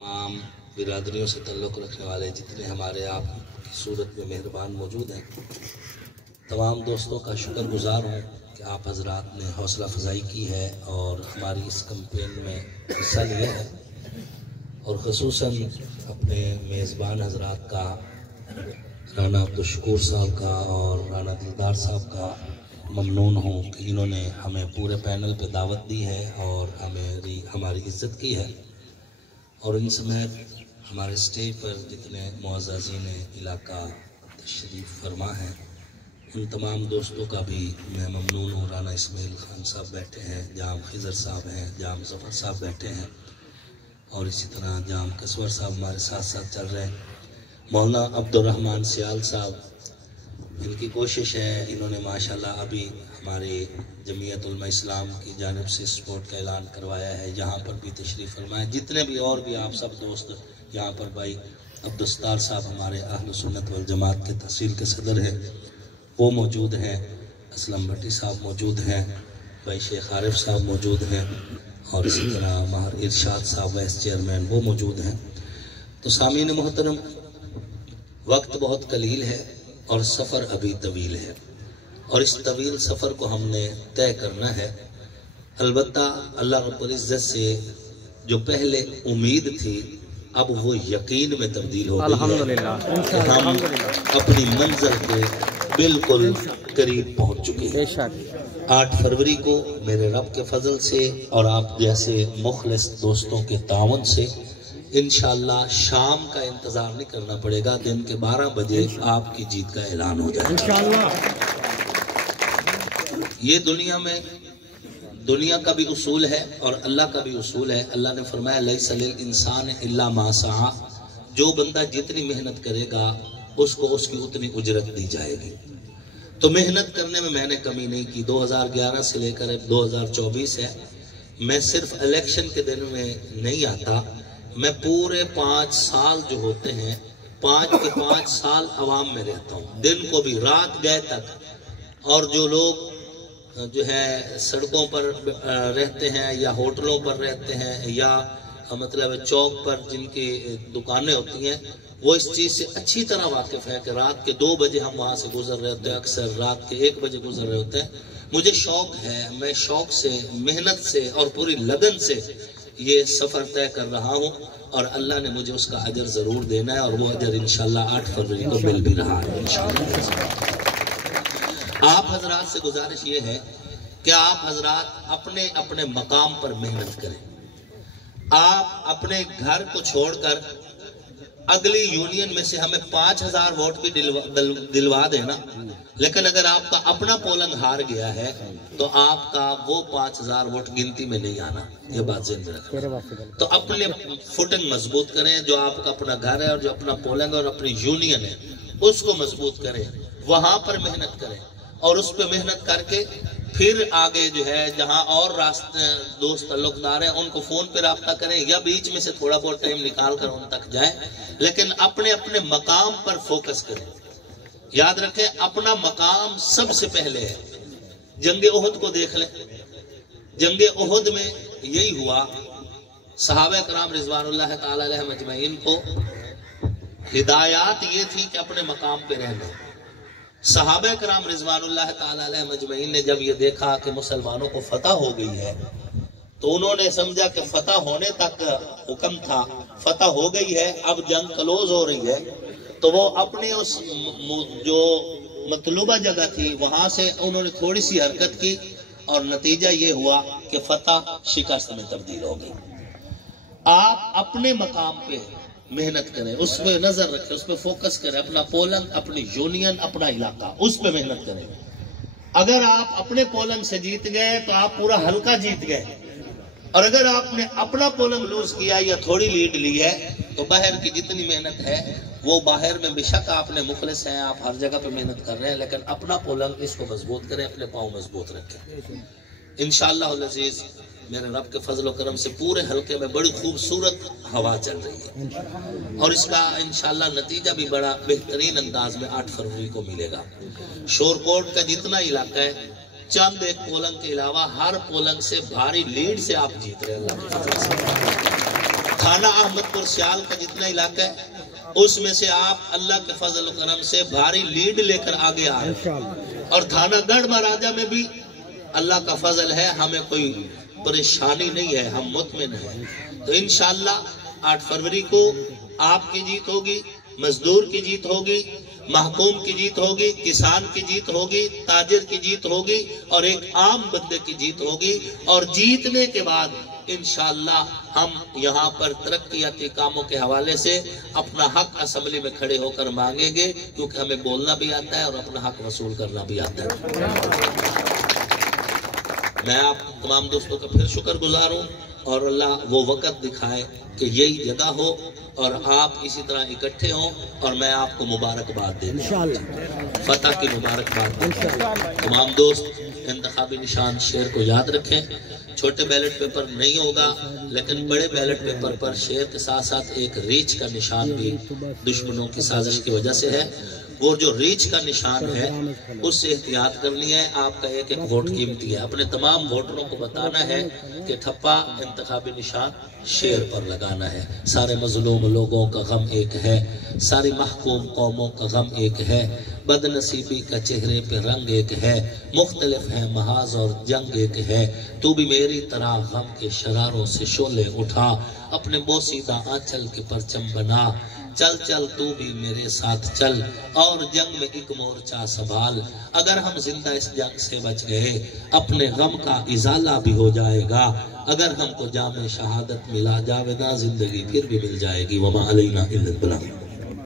तमाम बिरादरियों से ताल्लुक़ रखने वाले जितने हमारे आप की सूरत में मेहरबान मौजूद हैं, तमाम दोस्तों का शुक्रगुज़ार हूँ कि आप हजरात ने हौसला अफजाई की है और हमारी इस कैंपेन में हिस्सा लिया है। और ख़ुसूसन अपने मेज़बान हजरात का, राना अब्दुल साहब का और राना दिलदार साहब का ममनून हूँ कि इन्होंने हमें पूरे पैनल पे दावत दी है और हमारी इज़्ज़त की है। और इन समेत हमारे स्टेज पर जितने मुअज़्ज़ज़ीन इलाका तशरीफ़ फरमा हैं, उन तमाम दोस्तों का भी मैं ममनून हूँ। राना इस्माइल खान साहब बैठे हैं, जाम खिज़र साहब हैं, जाम ज़फ़र साहब बैठे हैं और इसी तरह जाम कसवर साहब हमारे साथ साथ चल रहे हैं। मौलाना अब्दुर्रहमान सियाल साहब, इनकी कोशिश है, इन्होंने माशाल्लाह अभी हमारे जमीयत उलमा इस्लाम की जानिब से स्पोर्ट का ऐलान करवाया है, यहाँ पर भी तशरीफ़ फरमाएं। जितने भी और भी आप सब दोस्त यहाँ पर, भाई अब्दुस्तार साहब हमारे अहल सुन्नत वल जमात के तहसील के सदर हैं, वो मौजूद हैं, असलम भट्टी साहब मौजूद हैं, भाई शेख आरिफ साहब मौजूद हैं और इसी तरह महर इरशाद साहब वाइस चेयरमैन वो मौजूद हैं। तो सामीन मोहतरम, वक्त बहुत कलील है और सफ़र अभी तवील है और इस तवील सफ़र को हमने तय करना है। अलबत्ता अल्लाह रब्बुल इज़्ज़त से जो पहले उम्मीद थी, अब वो यकीन में तब्दील हो गई है कि हम अपनी मंजिल के बिल्कुल करीब पहुंच चुके हैं। 8 फरवरी को मेरे रब के फजल से और आप जैसे मुखलिस दोस्तों के ताउन से इंशाअल्लाह शाम का इंतजार नहीं करना पड़ेगा, दिन के 12 बजे आपकी जीत का ऐलान हो जाएगा इंशाअल्लाह। ये दुनिया का भी उसूल है और अल्लाह का भी उसूल है। अल्लाह ने फरमाया लैसा लिल इंसान इल्ला मा सआ, जो बंदा जितनी मेहनत करेगा उसको उसकी उतनी उजरत दी जाएगी। तो मेहनत करने में मैंने कमी नहीं की। 2011 से लेकर अब 2024 है, मैं सिर्फ इलेक्शन के दिन में नहीं आता, मैं पूरे 5 साल जो होते हैं, 5 के 5 साल अवाम में रहता हूँ, दिन को भी रात गए तक। और जो लोग जो है सड़कों पर रहते हैं या होटलों पर रहते हैं या मतलब चौक पर जिनकी दुकानें होती हैं, वो इस चीज़ से अच्छी तरह वाकिफ़ है कि रात के 2 बजे हम वहाँ से गुजर रहे होते हैं, अक्सर रात के 1 बजे गुजर रहे होते हैं। मुझे शौक है, मैं शौक से, मेहनत से और पूरी लगन से ये सफ़र तय कर रहा हूँ और अल्लाह ने मुझे उसका अजर ज़रूर देना है और वो अजर इंशाअल्लाह 8 फरवरी को मिल भी रहा है इंशाअल्लाह। आप हजरात से गुजारिश ये है कि आप हजरात अपने अपने मकाम पर मेहनत करें। आप अपने घर को छोड़कर अगली यूनियन में से हमें 5000 वोट भी दिलवा देना, लेकिन अगर आपका अपना पोलिंग हार गया है तो आपका वो 5000 वोट गिनती में नहीं आना, ये बात ज़हन में रखें। तो अपने फुटिंग मजबूत करें, जो आपका अपना घर है और जो अपना पोलिंग और अपनी यूनियन है उसको मजबूत करें, वहां पर मेहनत करें और उस पर मेहनत करके फिर आगे जो है जहां और रास्ते दोस्त ताल्लुकदार हैं उनको फोन पे राब्ता करें या बीच में से थोड़ा बहुत टाइम निकाल कर उन तक जाएं, लेकिन अपने अपने मकाम पर फोकस करें। याद रखें, अपना मकाम सबसे पहले है। जंगे उहद को देख लें, जंगे उहद में यही हुआ, सहाबा कराम रिजवानुल्लाह ताला अलैहिम अजमईन को हिदायत ये थी कि अपने मकाम पे रहना। सहाबा कराम रिजवानुल्लाह ताला अलैहिम अजमईन ने जब ये देखा कि मुसलमानों को फतह हो गई है तो उन्होंने समझा कि फतह होने तक हुक्म था, फतह हो गई है, अब जंग क्लोज हो रही है, तो वो अपने उस जो मतलूबा जगह थी वहां से उन्होंने थोड़ी सी हरकत की और नतीजा ये हुआ कि फतह शिकस्त में तब्दील हो गई। आप अपने मकाम पे मेहनत करें, उस पर नजर रखें, उस पर फोकस करें, अपना पोलिंग, अपनी यूनियन, अपना इलाका, उस पर मेहनत करें। अगर आप अपने पोलिंग से जीत गए तो आप पूरा हल्का जीत गए, और अगर आपने अपना पोलिंग लूज किया या थोड़ी लीड ली है तो बाहर की जितनी मेहनत है वो बाहर में बेशक आपने मुखलिस हैं, आप हर जगह पे मेहनत कर रहे हैं, लेकिन अपना पोलिंग इसको मजबूत करें, अपने पाँव मजबूत रखें। इंशाअल्लाह अल अज़ीज़ मेरे रब के फजल करम से पूरे हल्के में बड़ी खूबसूरत हवा चल रही है और इसका इंशाअल्लाह नतीजा भी बड़ा बेहतरीन अंदाज में 8 फरवरी को मिलेगा। शोरकोट का जितना इलाका है, चंद एक पोलिंग के अलावा हर पोलिंग से भारी लीड से आप जीत रहे हैं अल्लाह के फजल से। تھانہ احمد پور سیال کا جتنا علاقہ ہے اس میں سے آپ اللہ کے فضل و کرم سے بھاری لیڈ لے کر آگے آ رہے ہیں، اور تھانہ گڑھ مہاراجہ میں بھی اللہ کا فضل ہے، ہمیں کوئی پریشانی نہیں ہے، ہم مطمئن ہیں۔ تو انشاءاللہ 8 فروری کو آپ کی جیت ہوگی، مزدور کی جیت ہوگی، محکوم کی جیت ہوگی، کسان کی جیت ہوگی، تاجر کی جیت ہوگی، اور ایک عام بندے کی جیت ہوگی۔ اور جیتنے کے بعد انشاءاللہ ہم یہاں پر ترقیاتی کاموں کے حوالے سے اپنا حق اسمبلی میں کھڑے ہو کر مانگیں گے، کیونکہ ہمیں بولنا بھی آتا ہے اور اپنا حق وصول کرنا بھی آتا ہے۔ میں آپ تمام دوستوں کا پھر شکر گزار ہوں، اور اللہ وہ وقت دکھائے کہ یہی جگہ ہو اور آپ اسی طرح اکٹھے ہوں، اور میں آپ کو مبارکباد دے دوں، فتح کی مبارکباد دے دوں۔ تمام دوست انتخابی نشان شیر کو یاد رکھیں، چھوٹے بیلٹ پیپر نہیں ہوگا، لیکن بڑے بیلٹ پیپر پر شیر کے ساتھ ساتھ ایک ریچھ کا نشان بھی دشمنوں کی سازش کی وجہ سے ہے۔ وہ جو ریچھ کا نشان ہے اس سے احتیاط کرنی ہے، آپ کا ایک ایک ووٹ قیمتی ہے۔ اپنے تمام ووٹروں کو بتانا ہے کہ ٹھپا انتخابی نشان شیر پر لگانا ہے۔ سارے مظلوم لوگوں کا غم ایک ہے، ساری محکوم قوموں کا غم ایک ہے، بد نصیبی کا چہرے پہ رنگ ایک ہے، مختلف ہے محاذ اور جنگ ایک ہے۔ تو بھی میری طرح غم کے شراروں سے شعلے اٹھا، اپنے بوسیدہ آنچل کے پرچم بنا، چل چل تو بھی میرے ساتھ چل، اور جنگ میں ایک مورچہ سنبھال۔ اگر ہم زندہ اس جنگ سے بچ گئے اپنے غم کا ازالہ بھی ہو جائے گا، اگر ہم کو جام شہادت ملا جاویداں زندگی پھر بھی مل جائے گی۔ وما علینا الا البلاغ۔